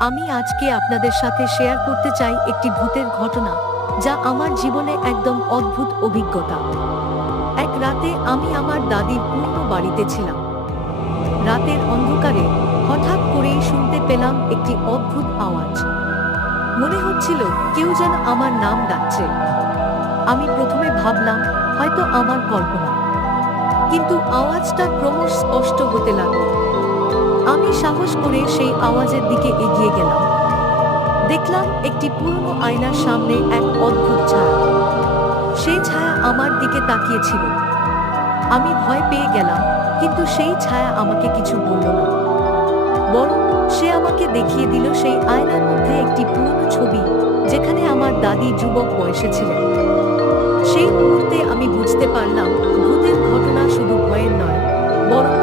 আমি আজকে আপনাদের সাথে শেয়ার করতে চাই একটি ভূতের ঘটনা, যা আমার জীবনে একদম অদ্ভুত অভিজ্ঞতা। এক রাতে আমি আমার দাদির পুরনো বাড়িতে ছিলাম। রাতের অন্ধকারে হঠাৎ করেই শুনতে পেলাম একটি অদ্ভুত আওয়াজ। মনে হচ্ছিল কেউ যেন আমার নাম ডাকছে। আমি প্রথমে ভাবলাম হয়তো আমার কল্পনা, কিন্তু আওয়াজটা ক্রমশ স্পষ্ট হতে লাগলো। আমি সাহস করে সেই আওয়াজের দিকে এগিয়ে গেলাম। দেখলাম একটি পুরনো আয়নার সামনে এক অদ্ভুত ছায়া। সেই ছায়া আমার দিকে তাকিয়েছিল। আমি ভয় পেয়ে গেলাম, কিন্তু সেই ছায়া আমাকে কিছু বলল না। বরং সে আমাকে দেখিয়ে দিল সেই আয়নার মধ্যে একটি পুরনো ছবি, যেখানে আমার দাদি যুবক বয়সে ছিলেন। সেই মুহূর্তে আমি বুঝতে পারলাম ভূতের ঘটনা শুধু ভয়ের নয়, বরং